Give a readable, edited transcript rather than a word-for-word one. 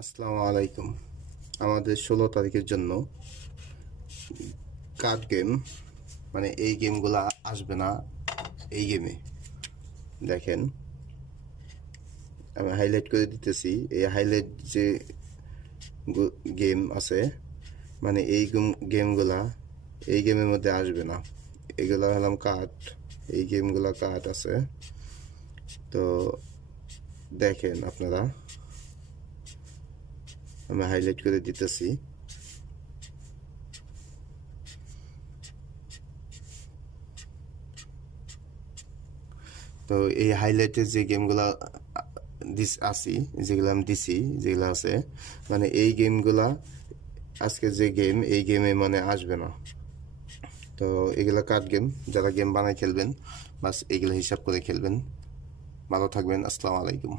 আসসালামু আলাইকুম। আমাদের 16 তারিখের জন্য কার্ড গেম, মানে এই গেমগুলা আসবে না। এই গেমে দেখেন, আমি হাইলাইট করে দিতেছি। এই হাইলাইট যে গেম আছে, মানে এই গেমগুলা এই গেমের মধ্যে আসবে না। এগুলা হলাম কার্ড, এই গেমগুলা কার্ড আছে। তো দেখেন আপনারা, আমি হাইলাইট করে দিতেছি। তো এই হাইলাইটের যে গেমগুলা যেগুলো আমি দিছি, যেগুলো আছে, মানে এই গেমগুলা আজকে যে গেম, এই গেমে মানে আসবে না। তো এগুলা কার্ড গেম, যারা গেম বানায় খেলবেন বাস এগুলো হিসাব করে খেলবেন। ভালো থাকবেন। আসসালামু আলাইকুম।